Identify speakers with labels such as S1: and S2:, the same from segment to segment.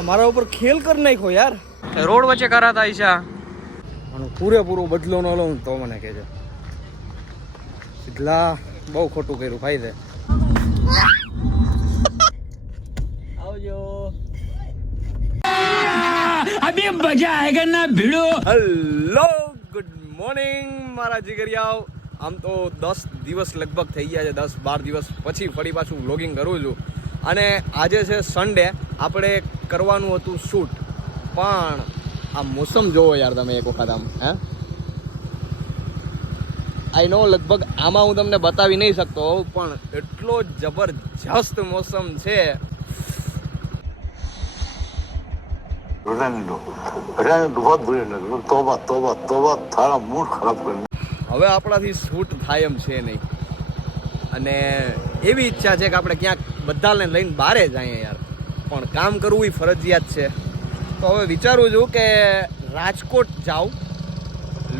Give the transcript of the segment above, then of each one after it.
S1: અમારા ઉપર ખેલ કરી નાખ્યો યાર.
S2: રોડ વચ્ચે ખરા થાય
S1: છે અને પૂરેપૂરો બદલો ન લઉં તો મને કહે છે. એટલા બહુ ખોટું કર્યું ફાયદે આવજો.
S3: અભી મજા આયેગા ના ભીડો
S1: હેલો ગુડ મોર્નિંગ મારા જીગરિયાઓ આમ તો દસ દિવસ લગભગ થઈ ગયા છે દસ બાર દિવસ પછી ફરી પાછું વ્લોગિંગ કરું છું. અને આજે છે સન્ડે આપણે કરવાનું હતું શૂટ પણ આ મોસમ જોવો યાર તમે એક વખત આમ હે? આઈ નો લગભગ આમાં હું તમને બતાવી નહીં શકતો પણ એટલો જબરજસ્ત મોસમ છે. હવે આપણાથી શૂટ થાય એમ છે નહીં. અને એવી ઈચ્છા છે કે આપણે ક્યાંક બધાને લઈને બારે જાય યાર. પણ કામ કરવું એ ફરજિયાત છે. તો હવે વિચારું છું કે રાજકોટ જાઉં.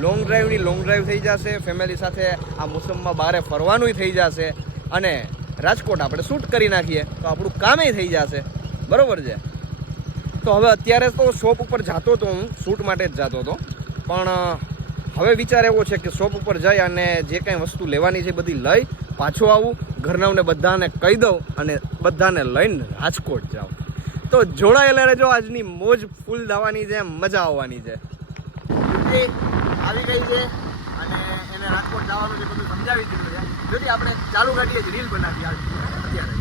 S1: લોંગ ડ્રાઈવની લોંગ ડ્રાઈવ થઈ જશે ફેમિલી સાથે આ મોસમમાં બારે ફરવાનુંય થઈ જશે અને રાજકોટ આપણે શૂટ કરી નાખીએ, તો આપણું કામે થઈ જશે. બરાબર છે? તો હવે અત્યારે તો શોપ ઉપર જતો હતો હું શૂટ માટે જ જતો હતો. પણ હવે વિચાર એવો છે કે શોપ ઉપર જઈ અને જે કાંઈ વસ્તુ લેવાની છે બધી લઈ, પાછો આવું ઘરનાઓને બધાને કહી દઉં અને બધાને લઈને રાજકોટ જાઉં. તો જોડાયેલા રહેજો. આજની મોજ ફૂલ દાવાની છે, મજા આવવાની છે. આવી ગઈ છે અને એને રાજકોટ જવાનું છે, બધું સમજાવી દીધું છે. જોડી આપણે ચાલુ ગાડીએ જ રીલ બનાવી અત્યારે.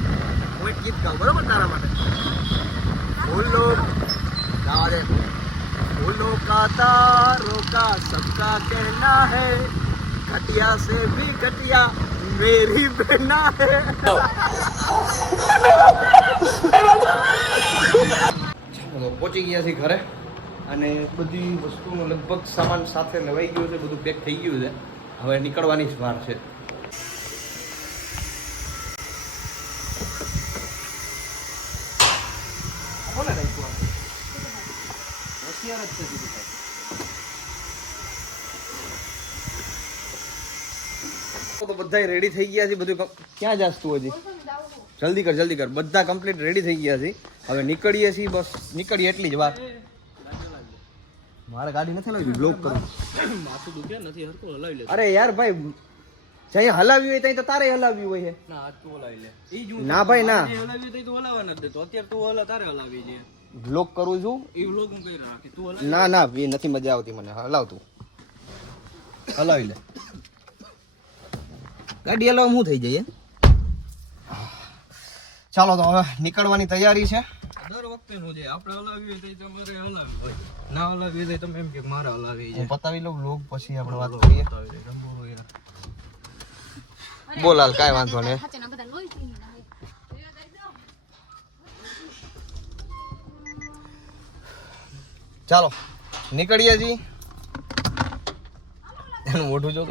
S1: હું એક ગીત ગાઉં, બરાબર તારા માટે? બોલો તારે બોલો કા તારો કા સબકા કહેના હૈ. ઘટિયા સે ભી ઘટિયા. मेरी बहना है ચાલો પહોંચી ગયા છીએ ઘરે અને બધી વસ્તુનો લગભગ સામાન સાથે લેવાઈ ગયો છે બધું પેક થઈ ગયું છે હવે નીકળવાની જ વાર છે તો બધા રેડી થઈ ગયા છે બધું ક્યાં જાસ તું હજી? જલ્દી કર જલ્દી કર. બધા કમ્પ્લીટ રેડી થઈ ગયા છે. હવે નીકળીએ છીએ બસ. નીકળીએ એટલી જ વાર મારે ગાડી નથી લાવી બ્લોક કરું.
S2: માથું દુખે નથી હરકો હલાવી લે.
S1: અરે યાર ભાઈ જ્યાં હલાવ્યું હોય ત્યાં તો તારે હલાવ્યું હોય
S2: ના હાથ તું હલાવી લે. ઈ જ
S1: ના ભાઈ ના. બ્લોક કરું છું. ના ના એ નથી મજા આવતી મને. હલાવ તું. હલાવી લે. ગાડી હલાવ શું થઈ જાય ચાલો તો હવે નીકળવાની તૈયારી છે.
S2: દર વખતે નું છે. આપણે હલાવી હોય તો તમારે હલાવી હોય. ના હલાવી હોય તો તમે એમ કે મારે હલાવી છે.
S1: હું પતાવી લઉં લોગ પછી આપણે વાત કરીએ.
S2: બતાવી દે, રંબોળો યાર.
S1: બોલ હાલ કાંઈ વાંધો નહીં. ચાલો નીકળીએ છીએ એનું મોઢું જો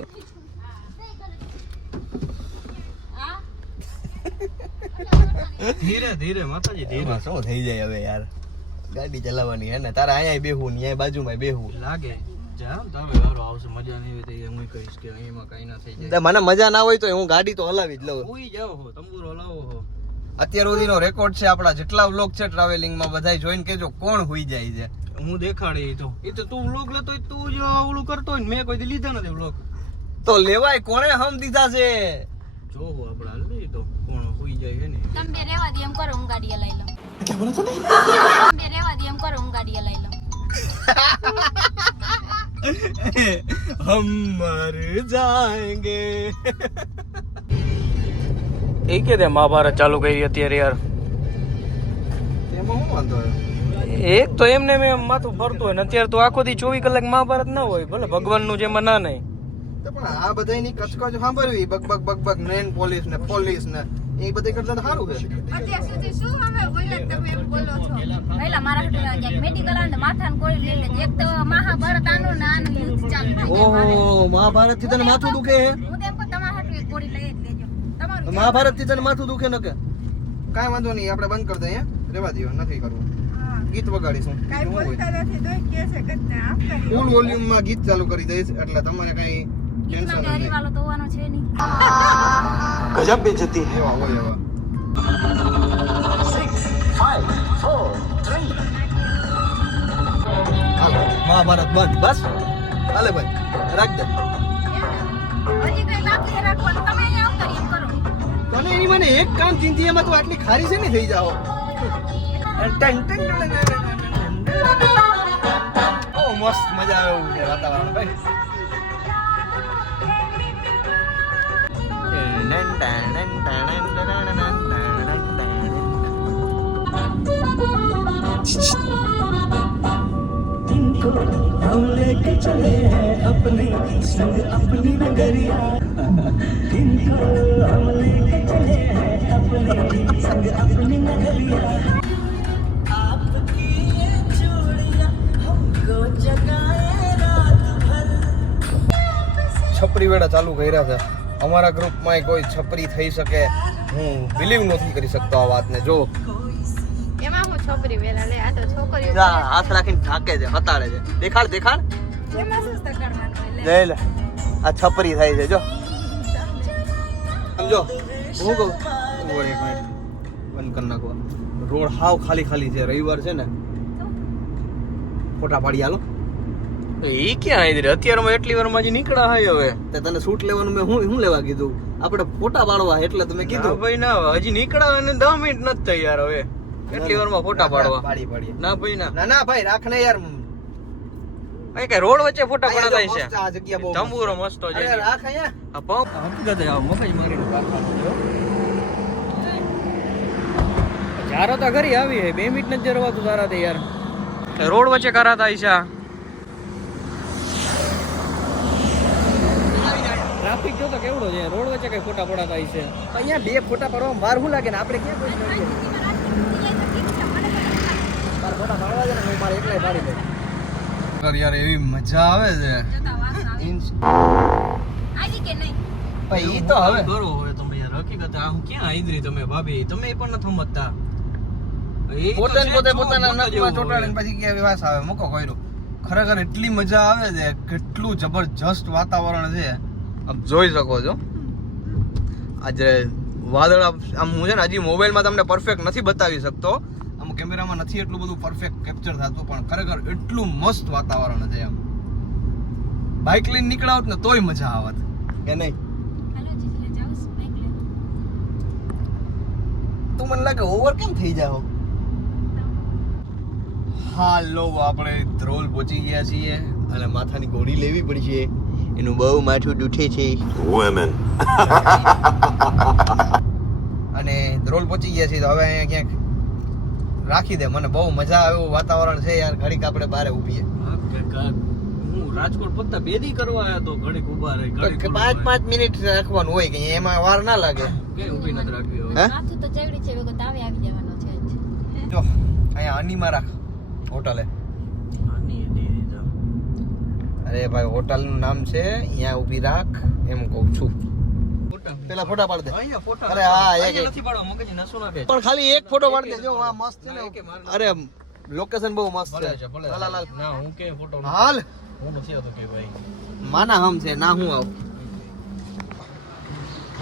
S2: ધીરે ધીરે માતાજી ધીરે.
S1: શું થઈ જાય હવે યાર? ગાડી ચલાવવાની હે ને તારે અહીંયા બેહવું ને અહીંયા બાજુમાં બેહવું
S2: લાગે.
S1: મને મજા ના હોય તો હું ગાડી તો હલાવી જ લઉં.
S2: તંબુરો હલાવો હો.
S1: અત્યાર સુધીનો રેકોર્ડ છે આપણા જેટલા વ્લોગ છે ટ્રાવેલિંગમાં બધા જોઈને કેજો કોણ હોઈ જાય છે.
S2: હું દેખાડી તો. એ તો તું વ્લોગ લેતો તું જો ઓલું કરતો હોય ને મેં કોઈ લીધા નથી વ્લોગ
S1: તો લેવાય કોણે હમ દીધા છે?
S2: જો હો આપણે હાલ નહીં તો ને.
S4: તમે બે દે એમ કરો હું ગાડી લઈ લઉં તમે બે રેવા દે એમ કરો હું ગાડી લઈ લઉં
S1: હમ મર જાએંગે
S2: એ કે તે મહાભારત ચાલુ કરી અત્યારે યાર.
S1: એમાં શું વાંધો
S2: એક તો એમને મેં માથું ફરતું હોય ને અત્યારે તો આખો દી ચોવીસ કલાક મહાભારત ના હોય ભલે ભગવાનનું જેમાં ના નહીં.
S1: તો પણ આ બધાયની કચકચ સાંભળવી બગ બગ બગ બગ નેન પોલીસ ને પોલીસ ને. એ બધે કરતા તો સારું છે.
S4: અત્યાર સુધી શું અમે બોલ્યા તમે એમ બોલો છો? પહેલા મારા હાટુ મેડિકલ આવે ને માથાને કોઈ લઈ લે એક તો મહાભારત આનો ને આનો યુદ્ધ ચાલુ થઈ
S1: ઓહો મહાભારતથી તને માથું દુખે હે?
S4: હું તેમ કો તમારા હાટુ એક ગોળી લઈ લેજો. તમારું
S1: મહાભારતથી તને માથું દુખે ન કે? કાઈ વાંધો નહીં આપણે બંધ કરી દઈએ રેવા દઈએ નથી કરવું. ગીત વગાડીશું બીજું શું હોય? ફૂલ વોલ્યુમમાં ગીત ચાલુ કરી દઈશ એટલે તમારે કઈ
S5: ગજબ બેજતી હે
S1: એવા મહાભારત બંધ બસ? ભલે ભાઈ રાખ દે. તને એની મને એક કામ ચિંતી એમાં તો આટલી ખારી છે ને થઈ જાઓ? ટન મસ્ત મજા આવે એવું વાતાવરણ ભાઈ. છપરી વેળા ચાલુ કર્યા છે. અમારા ગ્રુપમાં કોઈ છપરી થઈ શકે હું બિલીવ નથી કરી શકતો આ વાતને. જો.
S4: એમાં હું છોકરી વેલા લે આ તો છોકરીઓ
S1: જા, હાથ રાખીને થાકે છે હતાડે છે. દેખાડ દેખાડ.
S4: એમાં શું કરવાનું લે.
S1: લે આ છપરી થાય છે જો. સમજો? હું કહું? ઊભો એક મિનિટ. બંધ કરી નાખો. રોડ હાવ ખાલી ખાલી છે રવિવાર છે ને. ફોટા પાડી હાલો
S2: ઈ ક્યાં આવી રહી અત્યારમાં એટલી વારમાં હજી નીકળ્યા હોય હવે.
S1: તે તને શૂટ લેવાનું મેં હું હું લેવા કીધું? આપણે ફોટા પાડવા એટલે તમે કીધું.
S2: ભાઈ ના હજી નીકળ્યા અને દસ મિનિટ નથી થઈ યાર હવે. એટલી વારમાં ફોટા પાડવા.
S1: પાડી પાડી.
S2: ના ભાઈ ના.
S1: ના ના ભાઈ રાખ ને યાર.
S2: અહીં કઈ રોડ વચ્ચે ફોટા પડાતા
S1: જો આ
S2: છે
S1: જગ્યા બહુ
S2: તંબુરો મસ્ત છે
S1: રાખ અહીંયા.
S2: આ પંપ. હકીકત આ મગજ મારીને કાઢવાનું જારો તો ઘરી આવી બે મિનિટ નથી જરવાતું તારા તે યાર. રોડ વચ્ચે કરાતા છે ટ્રાફિક જો તો કેવડો છે? રોડ વચ્ચે કઈ ફોટા પડાતા છે
S1: અહીંયા બે ફોટા પાડવામાં વાર શું લાગે ને? આપણે ક્યાં કોઈ મળીએ તાર ફોટા પાડવા છે ને હું મારે એકલાય પાડી દઉં. યાર એવી મજા આવે છે.
S4: આવી કે નહીં.
S1: ભાઈ ઈ તો હવે.
S2: કરો હવે તમે યાર હકીકત આ હું ક્યાં આઈદરી તમે ભાભી? તમે એ પણ નથી સમજતા.
S1: પોતે પોતે પોતાના નખમાં ચોટાડીને પછી કે વિવાસ આવે? મૂકો કોયરો ખરેખર એટલી મજા આવે છે કેટલું જબરજસ્ત વાતાવરણ છે. આપ જોઈ શકો છો. આજે વાદળ આમ આમ હું છે ને હજી મોબાઈલમાં તમને પરફેક્ટ નથી બતાવી શકતો. આમ કેમેરામાં નથી એટલું બધું પરફેક્ટ કેપ્ચર થતું પણ ખરેખર એટલું મસ્ત વાતાવરણ છે એમ બાઇક લઈને નીકળાવત ને તોય મજા આવત. કે નહીં? તું મને લાગે ઓવર કેમ થઈ જાવ હાલો આપણે ધ્રોલ પહોંચી ગયા છીએ અને માથાની ગોળી લેવી પડશે એનું બહુ માથું દુખે છે.
S5: વુમેન
S1: અને ધ્રોલ પહોંચી ગયા છીએ તો હવે અહીંયા ક્યાંક રાખી દે. મને બહુ મજા આવે એવું વાતાવરણ છે યાર. ઘડીક આપણે બારે ઊભીએ.
S2: હા, કે કા- હું રાજકોટ ફક્ત બેદી કરવા આવ્યો તો ઘડીક ઊભા રહી ઘડીક
S1: પાંચ પાંચ મિનિટ રાખવાનું હોય કે એમાં વાર ના લાગે.
S2: કે ઊભી નથી રાખવી હવે?
S4: માથું તો ચડ્યું છે વેગો તાવે આવી જવાનો છે જો.
S1: અહીંયા અનીમાં રાખ હોટલે
S2: આની એની રીતે.
S1: અરે ભાઈ હોટલનું નામ છે અહીંયા ઊભી રાખ એમ કહું છું. પેલા ફોટા પાડ દે. અરે હા, એક-
S2: નથી પાડવા મગજ નસો નાખે
S1: પણ ખાલી એક ફોટો પાડ દે. જો આ મસ્ત છે
S2: ને.
S1: અરે લોકેશન બહુ મસ્ત છે. લાલ
S2: ના હું કે ફોટો
S1: હાલ.
S2: હું નથી આવતો કે ભાઈ.
S1: માના હમ છે ના હું આવ.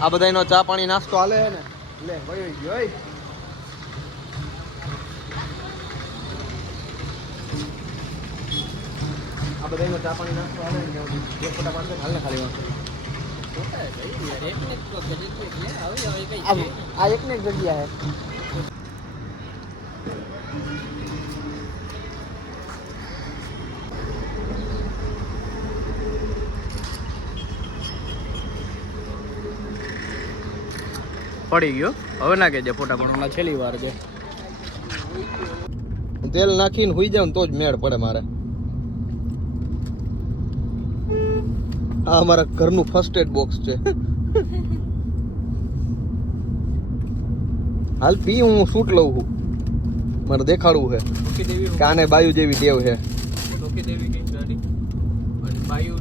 S1: આ બધાયનો ચા પાણી નાસ્તો હાલે ને. લે ભાઈ જોઈ આ બધાયનો ચા પાણી નાસ્તો હાલે ને ત્યાં સુધી. એક ફોટા પાડશે ને હાલ ને ખાલી વાંધો નહીં. આ આ એક ને એક જગ્યા હે
S2: પડી ગયો? હવે ના કેજે ફોટા પડવાના છેલ્લી વાર છે.
S1: તેલ નાખીને હુઈ જાવ ને તો જ મેળ પડે મારે. આ અમારા ઘરનું ફર્સ્ટ એડ બોક્સ છે. હાલ પી હું શૂટ લઉં છું. મારે દેખાડવું છે
S2: કાને
S1: કે આને બાયુ જેવી ટેવ છે.
S2: બાયુ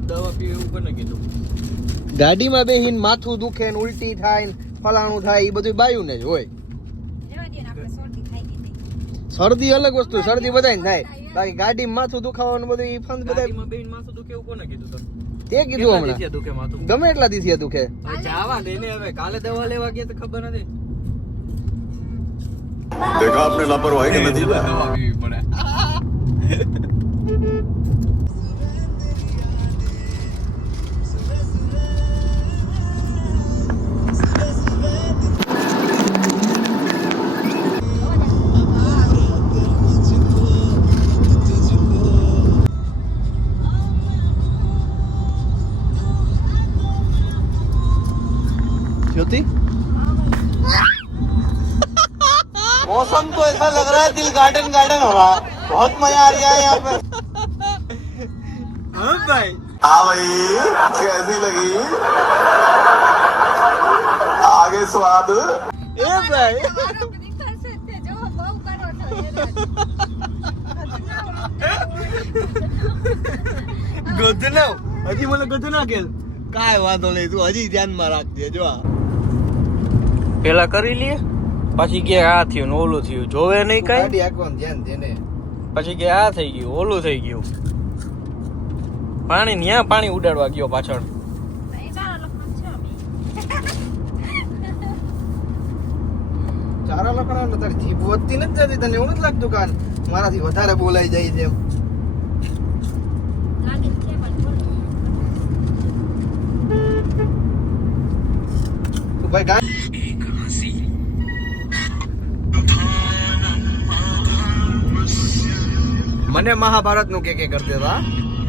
S1: ગાડીમાં બેહીન માથું દુખે ને ઉલટી થાય ને ફલાણું થાય એ બધું જ હોય.
S4: દે ને ખાઈ લીધી
S1: શરદી અલગ વસ્તુ શરદી બધાય થાય. બાકી ગાડીમાં માથું દુખાવાનું બધું એ ફંદ બધા
S2: માથું દુખે એવું કોને કીધું
S1: તે કીધું
S2: કેટલા
S1: હમણાં
S2: દિવસે દુખે માથું
S1: ગમે એટલા દિવસે દુખે
S2: હવે જાવા દે ને હવે કાલે દવા લેવા ગયા તો ખબર નથી
S5: देखा आपने लापरवाही का नतीजा
S6: चिल्ड्रन गार्डन होगा बहुत मजा आ रहा है यहाँ पे
S1: હા ભાઈ
S5: हाँ भाई कैसी लगी आगे स्वाद
S1: એ ભાઈ
S4: મારો નીકળશે જ તે જો બહુ કરો છો હેરાન.
S1: ગધનાવ હજી મને ગધના કે કાંઈ વાંધો નહીં તું હજી ધ્યાનમાં રાખજે જો આ
S2: પેલા કરી લઈએ પછી કે આ થયું ઓલું થયું. જોવે નહીં કઈ?
S1: ગાડી આંકવાનું ધ્યાન દે
S2: પછી કે આ થઈ ગયું ઓલું થઈ ગયું. પાણી ન્યા પાણી ઉડાડવા ગયો પાછળ.
S1: ચારા લકડા ને તારી જીભ વધતી નથી જતી તને એવું નથી લાગતું કાન? મારાથી વધારે બોલાઈ જાય છે ભાઈ ગાડી મને મહાભારતનું કે કે કરતે હતા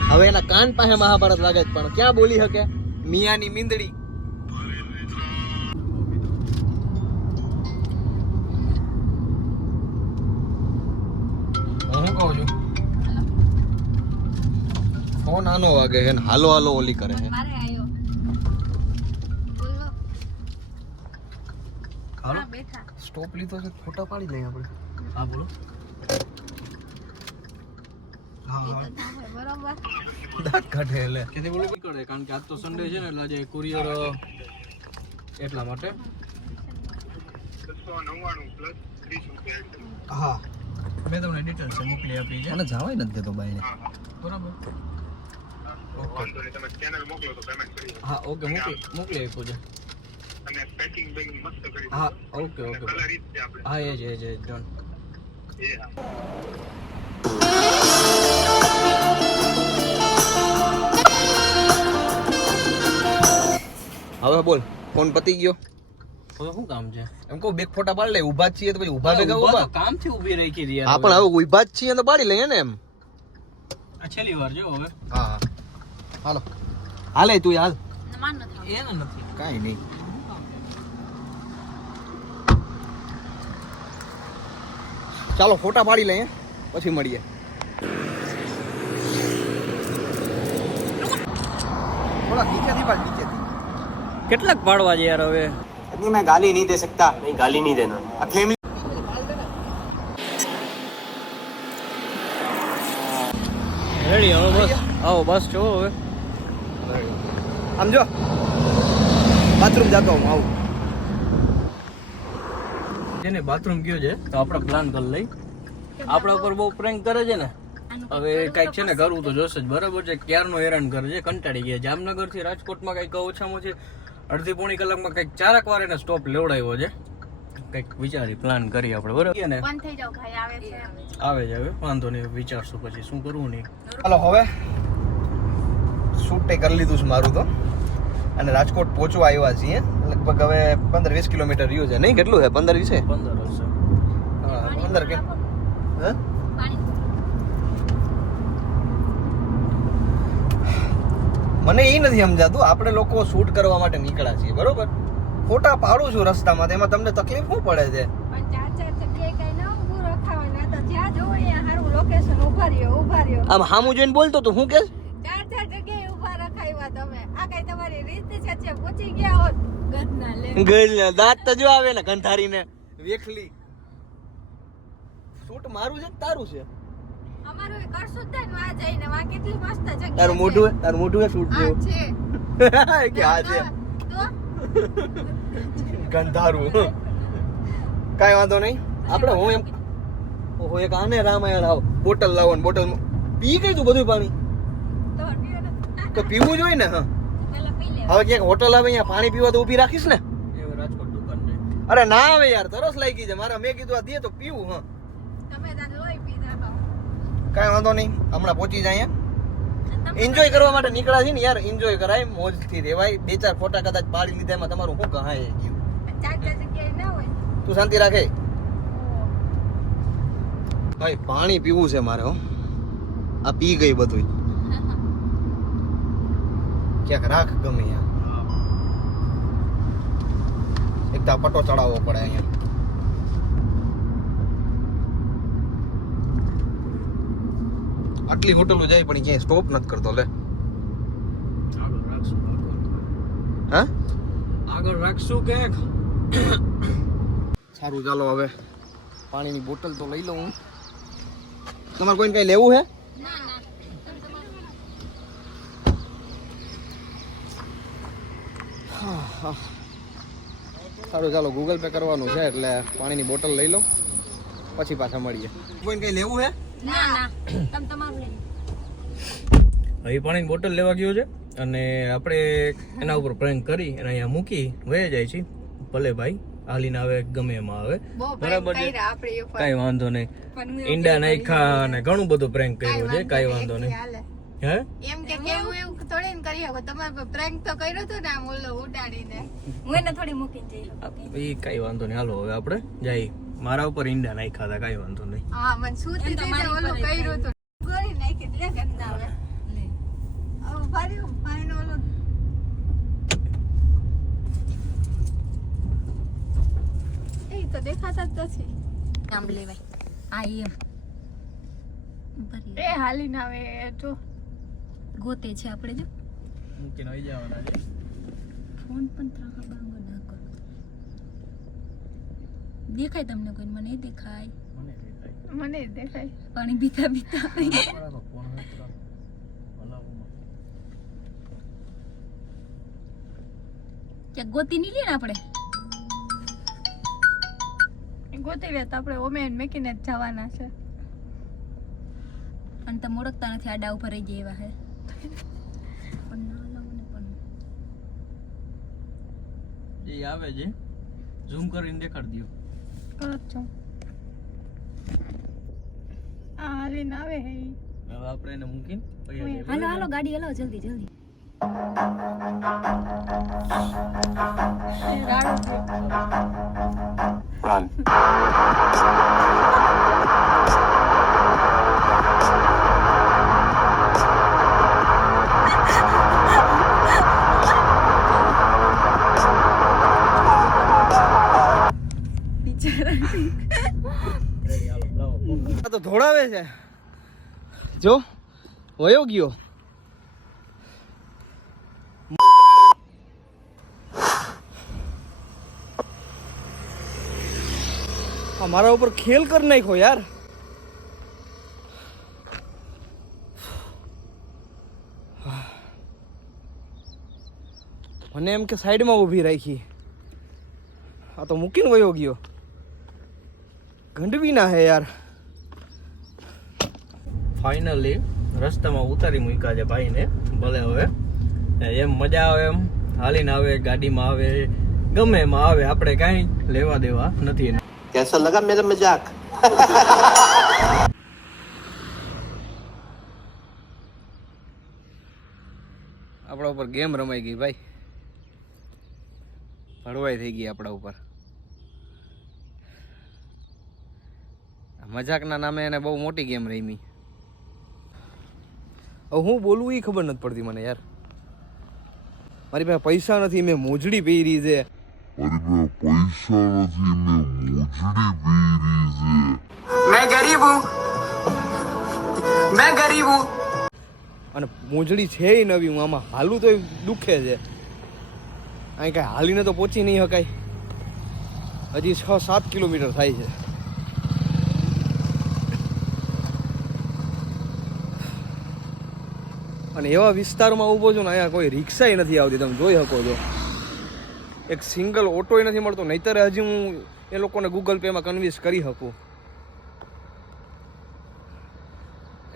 S1: હવે એના કાન પાસે મહાભારત લાગે પણ ક્યાં બોલી શકે? મિયાની મીંદડી. હું કહું છું? ફોન આનો વાગે છે હાલો હાલો ઓલી કરે છે. સ્ટોપ લીધો છે ફોટા પાડી લઈએ આપણે. હા બોલો. દાંત કાઢે એટલે.
S2: કેથી બોલું? કરે? કારણ કે આજ તો સન્ડે છે ને એટલે આજે કુરિયર એટલા માટે.
S1: હા.
S2: મેં તમને ડિટેલ્સ મોકલી આપી છે.
S1: મને જવાય નથી દેતો બાઈને.
S2: બરાબર હા. ઓકે. મોકલી મોકલી આપ્યું છે. હા ઓકે ઓકે હા એ જ એ જ એ જ ડન
S1: હવે બોલ ફોન પતી ગયો.
S2: હવે શું કામ છે?
S1: એમ કહું ફોટા પાડી લે ઊભા છીએ તો પછી ઊભા ભેગા ઊભા
S2: કામ ઊભી રાખી
S1: હા પણ હવે ઊભા જ છીએ તો પાડી લઈએ ને એમ.
S2: આ છેલ્લી વાર જો હવે.
S1: હા હા. હાલો. હાલે તું હાલ
S4: માન ન થાવ.
S2: એને નથી
S1: કાંઈ નહીં. ચાલો ફોટા પાડી લઈએ. પછી મળીએ. થોડા નીચેથી પાડ
S2: કેટલાક પાડવા છે યાર હવે
S6: इतनी मैं गाली नहीं दे सकता नहीं गाली नहीं देना अब फैमिली
S2: રેડી હવે બસ આવો બસ જો હવે
S1: આમ જો બાથરૂમ જતો હું આવું
S2: જેને બાથરૂમ ગયો છે તો આપણે પ્લાન કરી લઈ આપણા ઉપર બહુ પ્રેન્ક કરે છે ને હવે કઈક છે ને કરવું તો જોશે જ બરાબર છે ક્યારનો હેરાન કરે છે કંટાળી ગયા જામનગર થી રાજકોટમાં કઈક ઓછામાં ઓછી અડધી પોણી કલાકમાં કંઈક ચારક વાર એને સ્ટોપ લેવડાવ્યો છે. કંઈક વિચારી પ્લાન કરી આપણે બરાબર? ને
S4: આવે છે.
S2: આવે છે. હવે વાંધો નહીં વિચારશું પછી શું કરવું નહીં
S1: ચાલો હવે શૂટે કરી લીધું છે મારું તો. અને રાજકોટ પહોંચવા આવ્યા છીએ. લગભગ હવે પંદર વીસ કિલોમીટર રહ્યું છે. નહીં કેટલું છે? પંદર વીસે
S2: પંદર હશે
S1: હા પંદર કે હે? મને એ નથી સમજાતું. આપણે લોકો શૂટ કરવા માટે નીકળ્યા છીએ બરોબર? ફોટા પાડું છું રસ્તામાં તેમાં તમને તકલીફ શું પડે છે?
S4: ચાર ચાર જગ્યાએ કઈ ના ઊભું રખાવાના તો જ્યાં જોવો ત્યાં સારું લોકેશન ઊભા રહ્યો ઊભા રહ્યો.
S1: આમ હામું જોઈને બોલતો તો હું કે?
S4: ચાર ચાર જગ્યાએ ઊભા રખાવ્યા તમે. આ કઈ તમારી રીત છે છે પહોંચી ગયા હોત? ગધના લે.
S1: દાંત તો જો આવે ને કંઠારીને વેખલી. શૂટ મારું છે કે તારું છે?
S4: અમારું કરશું જ ને આ જઈને વા કેટલી મસ્ત જગ્યા
S1: તારું મોઢું તારું મોઢું એ શૂટ જેવું?
S4: છે.
S1: કે આ છે. ગંધારું. કાઈ વાંધો નહીં. આપણે હું એમ ઓહો એક આને રામાયણ આવ. બોટલ લાવો ને બોટલ પી ગઈ તું બધું પાણી?
S4: તો
S1: પીવું જોઈએ ને. હા. હવે ક્યાંક હોટલ આવે અહીંયા પાણી પીવા તો ઊભી રાખીશ ને?
S2: રાજકોટ
S1: અરે ના આવે યાર તરસ લાગી છે. મારા મેં કીધું આ દે તો પીવું હા
S4: તમે તાર લોહી પીધા ખાઓ.
S1: કાંઈ વાંધો નહીં હમણાં પહોંચી જાય એન્જોય કરવા માટે નીકળ્યા છે ને યાર એન્જોય કરાય મોજથી રહેવાય બે ચાર ફોટા કદાચ પાડી લીધા એમાં તમારું શું કહાય ગયું. તું શાંતિ રાખે. ભાઈ પાણી પીવું છે મારે હો. આ પી ગઈ બધું ક્યાંક રાખ ગમે યાર. એક તો પટો ચડાવવો પડે અહીંયા. આટલી હોટલો જાય પણ ક્યાંય સ્ટોપ નથી કરતો લે. હા?
S2: આગળ રાખશું કે
S1: સારું ચાલો હવે. પાણીની બોટલ તો લઈ લઉં તમારે કોઈને કઈ લેવું હે? સારું ચાલો ગૂગલ પે કરવાનું છે એટલે પાણીની બોટલ લઈ લઉં. પછી પાછા મળીએ. કોઈને કઈ લેવું હે?
S4: ના ના તમે તમારું લઈ લો.
S2: પાણીની બોટલ લેવા ગયો છે અને આપણે એના ઉપર પ્રેન્ક કરી અને અહીંયા મૂકી વહી જાય છે. ભલે ભાઈ હાલીને આવે ગમે એમાં આવે. બરાબર છે? કાંઈ વાંધો નહીં. ઈંડા નાખ્યા અને ઘણું બધું પ્રેન્ક કર્યું છે કાંઈ વાંધો નહીં. હે?
S7: એમ કે કેવું એવું થોડી ને કરી શકો. પ્રેન્ક તો કર્યો હતો ને આમ ઓલો ઉડાડીને.
S4: હું એને થોડી મૂકીને જઈ
S2: એ કાંઈ વાંધો નહીં. હાલો હવે આપણે જઈએ. મારા ઉપર ઈંડા નાખ્યા હતા કઈ વાંધો નહીં.
S7: હા મને શું
S4: તો
S7: ઓલું કર્યું હતું. ગોળી નાખી દે ગંદા હવે.
S4: લે.
S7: હવે ભાઈનો ઓલો. એ તો દેખાતા જ નથી.
S4: આમ લેવાય. આ એમ.
S7: એ હાલી ના આવે એ તો
S4: ગોતે છે આપણે જો.
S2: મૂકીને આવી જવાના છે.
S4: ફોન પણ બાંગો ના કરો દેખાય તમને કોઈ? મને દેખાય.
S2: મને દેખાય.
S7: મને જ દેખાય.
S4: પાણી પીતા પીતા. ક્યાંક ગોતી નહીં લે ને આપણે?
S7: ગોતી લે તો આપણે ઓમે મેકીને જ જવાના છે.
S4: અને તમે ઓળખતા નથી આડા ઉપર રહી ગયા એવા હે. પણ ના લાવું ને પણ.
S2: એ આવે છે. ઝૂમ કરીને દેખાડી દો
S7: છો આ હાલીને આવે હે.
S2: હવે આપણે એને મૂકીને પછી
S4: હાલો હાલો ગાડી હલાવો જલ્દી જલ્દી.
S7: રાડું
S1: જો, વયો ગયો. આ મારા ઉપર ખેલ કર નાખ્યો યાર. મને એમ કે સાઈડમાં ઊભી રાખી. આ તો મૂકીને વયો ગયો. ગંડવી ના હે યાર.
S2: ફાઇનલી રસ્તામાં ઉતારી મૂક્યા છે ભાઈને. ભલે હવે એમ મજા આવે એમ. હાલીને આવે ગાડીમાં આવે ગમે એમાં આવે આપણે કાંઈ લેવા દેવા નથી.
S6: કેસો લગા મેરે મજાક
S1: આપણા ઉપર ગેમ રમાઈ ગઈ ભાઈ. ભળવાઈ થઈ ગઈ આપણા ઉપર. મજાકના નામે એને બહુ મોટી ગેમ રમી. હું બોલવું એ ખબર નથી પડતી મને યાર. મારી પાસે પૈસા નથી મેં મોજડી પહેરી છે.
S5: મારી પાસે પૈસા નથી મેં મોજડી પહેરી છે.
S6: મેં ગરીબ હું. મેં ગરીબ હું.
S1: અને મોજડી છે એ નવી હું આમાં હાલું તો દુખે છે. અહીં કાંઈ હાલીને તો પહોંચી નહીં શકાય. હજી છ સાત કિલોમીટર થાય છે. અને એવા વિસ્તારમાં ઊભો છું ને અહીંયા કોઈ રિક્ષાએ નથી આવતી, તમે જોઈ શકો છો. એક સિંગલ ઓટોય નથી મળતો, નહીતર હજી હું એ લોકોને ગૂગલ પેમાં કન્વિન્સ કરી શકું.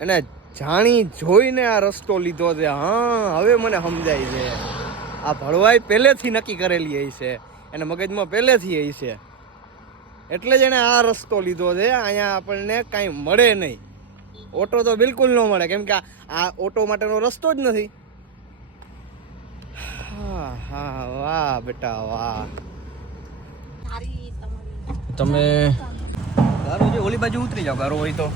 S1: એને જાણી જોઈને આ રસ્તો લીધો છે. હા, હવે મને સમજાય છે. આ ભળવાઈ પહેલેથી નક્કી કરેલી એ છે. એને મગજમાં પહેલેથી એ છે. એટલે જ એણે આ રસ્તો લીધો છે. અહીંયા આપણને કાંઈ મળે નહીં. ઓટો તો બિલકુલ ન મળે કેમ કે આ- ઓટો માટેનો રસ્તો જ નથી. હા હા વાહ બેટા વાહ.
S2: તમે ગારો જે ઓલી બાજુ ઉતરી જાઓ ગારો હોય તો.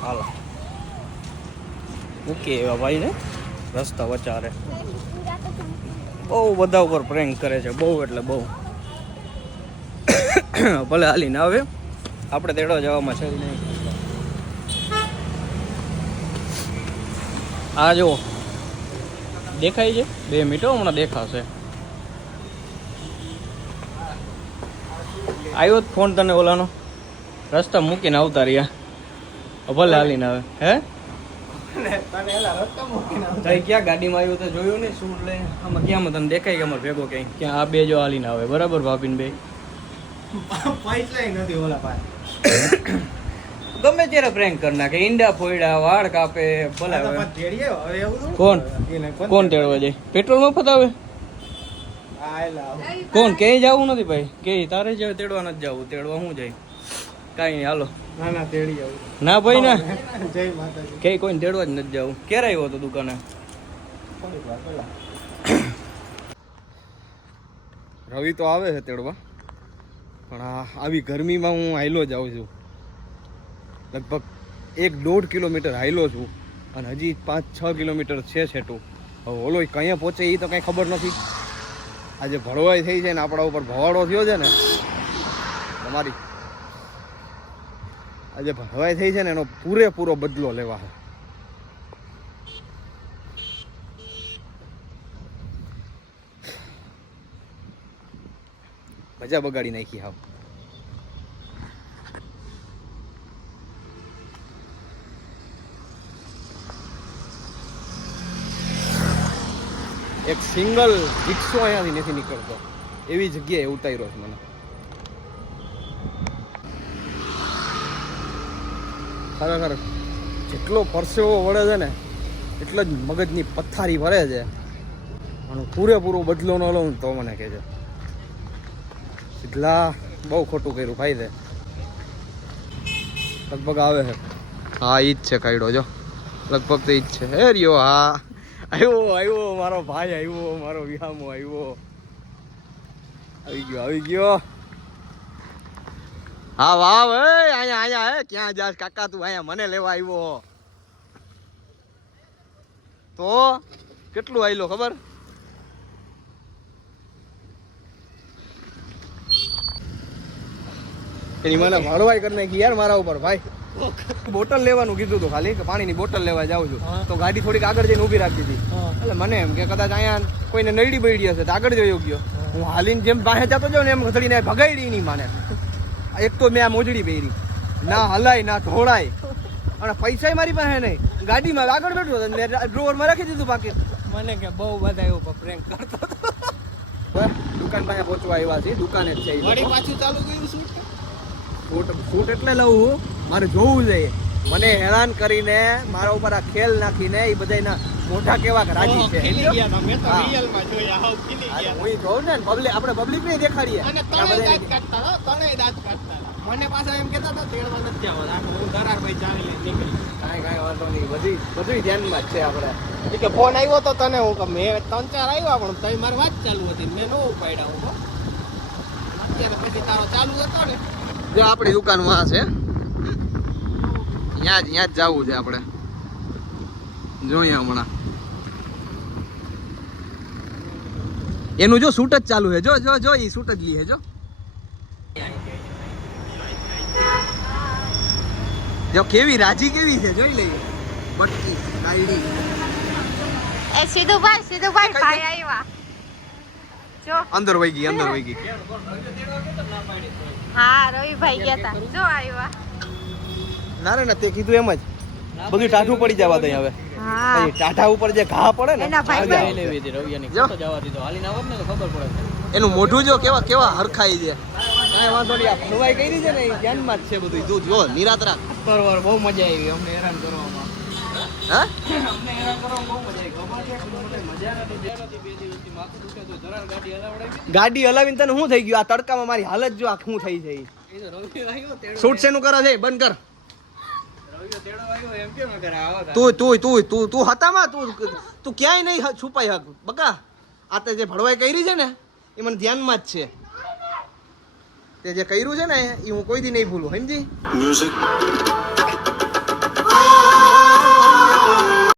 S2: હાલો. ઓકે એવા ભાઈને રસ્તા વચારે બહુ બધા ઉપર પ્રેંગ કરે છે બહુ એટલે બહુ. ભલે હાલીને આવે. આપણે તેડો જવામાં છે આ જો દેખાય છે? બે મિનિટો હમણાં દેખાશે. આવ્યો જ ફોન તને ઓલાનો. રસ્તા મૂકીને આવતા રહ્યા. ભલે હાલીને આવે. હે? ક્યાં ગાડીમાં આવ્યું તો જોયું ને શું એટલે આમાં ક્યાં તને દેખાય કે અમારે ભેગો ક્યાંય? ક્યાં આ બે જો હાલીને આવે. બરાબર ભાભીને બે? ગમે ત્યારે પ્રેન્ક કરી નાખે. ઈંડા ફોડ્યા વાળ કાપે ભલે કોણ? કોણ તેડવા જાય? પેટ્રોલ મફત આવે કોણ કે જવું નથી ભાઈ? કે તારે જ તેડવા નથી જવું. તેડવા હું જાય? કાઈ નહીં હાલો. ના ભાઈ ના. કે કોઈ તેડવા જ નથી જવું. ક્યારે આવ્યો હતો દુકાને?
S1: રવિ તો આવે છે તેડવા. પણ આવી ગરમીમાં હું હાઈલો જાઉં છું. લગભગ એક દોઢ કિલોમીટર હાઈલો છું અને હજી પાંચ છ કિલોમીટર છે છેટું. હવે ઓલો ક્યાં પહોંચે એ તો કાંઈ ખબર નથી. આજે ભળવાઈ થઈ છે ને આપણા ઉપર ભવાડો થયો છે ને, તમારી. આજે ભળવાઈ થઈ છે ને એનો પૂરેપૂરો બદલો લેવા છે. મજા બગાડી નાખી હાવ એક સિંગલ રિક્ષો અહીંયાથી નથી નીકળતો. એવી જગ્યાએ ઉતાર્યો છે મને. ખરેખર જેટલો પરસેવો વળે છે ને, એટલો જ મગજની પથારી ભરે છે. અને પૂરેપૂરો બદલો ન લઉં તો મને કહેજો. સિદ્ધલા બહુ ખોટું કર્યું ભાઈ તે લગભગ આવે છે. હા, ઈ જ છે, કાયડો, જો. લગભગ તો ઈ જ છે. હે, રહ્યો, હા. આવ્યો આવ્યો, મારો ભાઈ આવ્યો, મારો વિહામો આવ્યો. આવી ગયો આવી ગયો. હા વાહ ભાઈ અહીંયા અહીંયા, હે, ક્યાં જાસ કાકા, તું અહીંયા મને લેવા આવ્યો તો, કેટલું આયલો, ખબર? એની મને હળવાઈ કરી નાખી યાર મારા ઉપર ભાઈ. બોટલ લેવાનું કીધું હતું ખાલી કે પાણીની બોટલ લેવા જાઉં છું. તો ગાડી થોડીક આગળ જઈને ઊભી રાખી હતી. એટલે મને એમ કે કદાચ અહીંયા કોઈને નડી બળી હશે તો આગળ જઈ ગયો. હું. હાલીને જેમ પાસે જતો જાઉં ને એમ ઘસડીને ભગાડી નહીં માને. એક તો મેં આ મોજડી પહેરી. ના હલાય ના ઢોળાય અને પૈસા મારી પાસે નહીં. ગાડીમાં આગળ બેઠો હતો મેં ડ્રોવરમાં રાખી દીધું પાકીટ
S2: મને કે બહુ બધા એવું પ્રેન્ક કરતો
S1: બસ દુકાન પાસે પહોંચવા આવ્યા છે દુકાને જ છે વળી.
S2: પાછું ચાલુ કર્યું શું?
S1: ફૂટ શૂટ એટલે લઉં હું મારે જોવું જોઈએ. મને હેરાન કરીને મારા ઉપર આ ખેલ નાખીને એ બધાના મોટા કેવા રાજી છે. હા. જોઉં ને પબ્લિક આપણે પબ્લિક ને દેખાડીએ.
S2: મને પાછા એમ કેતા હતા તેડવા નથી આવતા હું દરાર ભાઈ ચાલી લે નીકળી.
S1: કાંઈ કાંઈ વાંધો નહીં. બધી બધું ધ્યાનમાં જ છે આપણે.
S2: કે ફોન આવ્યો તો તને હું કે મેં ત્રણ ચાર આવ્યા પણ તઈ મારી વાત ચાલુ હતી. મેં નો ઉપાડ્યા હું અત્યારે પછી તારો ચાલુ હતો ને
S1: જો આપણી દુકાન છે. ત્યાં જ ત્યાં જ જવું છે આપણે. જોઈએ હમણાં. એનું જો શૂટ જ ચાલુ છે. જો જો જો એ શૂટ જ લી છે જો. જો કેવી રાજી કેવી છે જોઈ લઈએ. બટકી ડાયરી
S7: એ સીધું ભાઈ સીધું ભાઈ ભાઈ આવ્યા. જો.
S1: અંદર વહી ગઈ અંદર વહી ગઈ.
S7: હા રવિભાઈ ગયા તા જો આવ્યા.
S1: ના રે ના તે કીધું એમ જ. બધું ટાઠું પડી જવા દઈ હવે.
S7: હા.
S1: પછી ઉપર જે ઘા પડે ને
S7: એના ભાઈ
S1: આ
S2: લેવી હતી રવિયાની
S1: જો.
S2: જવા દીધો. હાલીને આવત ને તો ખબર પડે.
S1: એનું મોઢું જો કેવા કેવા હરખાઈ છે. કાંઈ વાંધો નહીં આ ફલવાઈ કરી છે ને એ ધ્યાનમાં જ છે બધું. જો જો નિરાત રાખ.
S2: બરોબર બહુ મજા આવી. અમને હેરાન કરવામાં.
S1: હા?
S2: અમને હેરાન કરવામાં બહુ મજા આવી. ખબર છે? ગાડી
S1: હલાવીને તને શું થઈ ગયું? આ તડકામાં મારી હાલત જો આ શું થઈ
S2: જઈ
S1: શૂટ શેનું કરે છે? બંધ કર. તું તું તું તું તું હતામાં? તું તું ક્યાંય નહીં છુપાઈ હક. બકા, આ તે જે ભળવાઈ કરી છે ને, એ મને ધ્યાનમાં જ છે. તે જે કર્યું છે ને, એ હું કોઈ દી નહીં ભૂલું. સમજી?